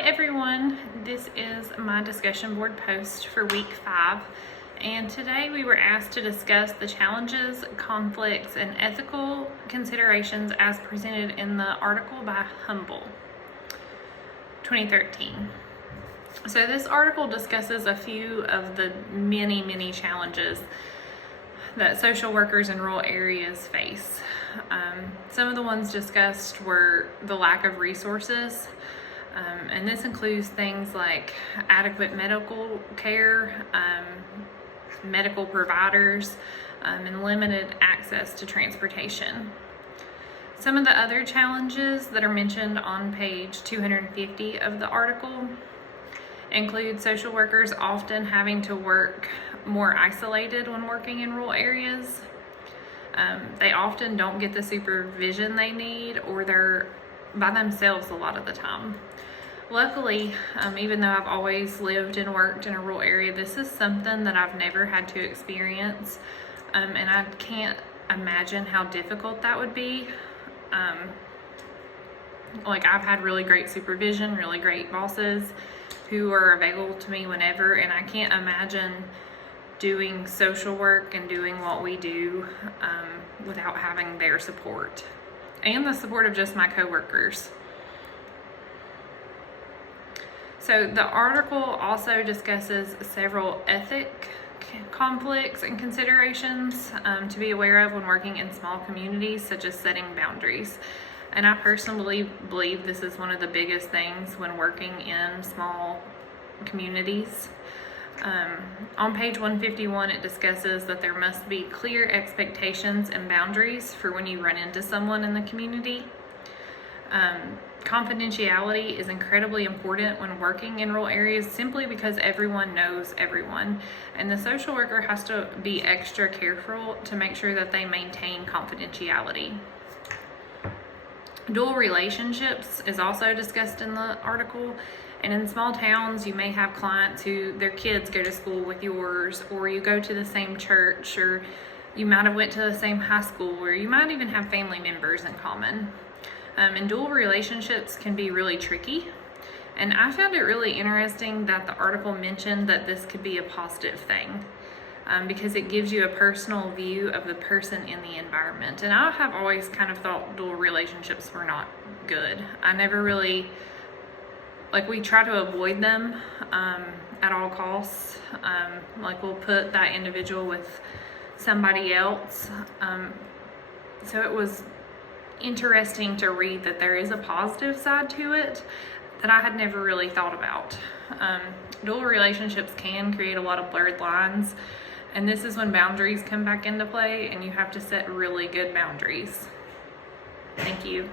everyone, this is my discussion board post for week 5, and today we were asked to discuss the challenges, conflicts, and ethical considerations as presented in the article by Humble 2013. So this article discusses a few of the many challenges that social workers in rural areas face. Some of the ones discussed were the lack of resources, and this includes things like adequate medical care, medical providers, and limited access to transportation. Some of the other challenges that are mentioned on page 250 of the article include social workers often having to work more isolated when working in rural areas. They often don't get the supervision they need, or they're by themselves a lot of the time. Luckily, even though I've always lived and worked in a rural area, this is something that I've never had to experience, and I can't imagine how difficult that would be. I've had really great supervision, really great bosses who are available to me whenever, and I can't imagine doing social work and doing what we do without having their support and the support of just my coworkers. So the article also discusses several ethic conflicts and considerations to be aware of when working in small communities, such as setting boundaries. And I personally believe this is one of the biggest things when working in small communities. On page 151, it discusses that there must be clear expectations and boundaries for when you run into someone in the community. Confidentiality is incredibly important when working in rural areas, simply because everyone knows everyone, and the social worker has to be extra careful to make sure that they maintain confidentiality. Dual relationships is also discussed in the article, and in small towns you may have clients who their kids go to school with yours, or you go to the same church, or you might have went to the same high school, or you might even have family members in common. And dual relationships can be really tricky, and I found it really interesting that the article mentioned that this could be a positive thing, because it gives you a personal view of the person in the environment. And I have always kind of thought dual relationships were not good. I never really, we try to avoid them at all costs. We'll put that individual with somebody else. So it was interesting to read that there is a positive side to it that I had never really thought about. Dual relationships can create a lot of blurred lines, and this is when boundaries come back into play, and you have to set really good boundaries. Thank you.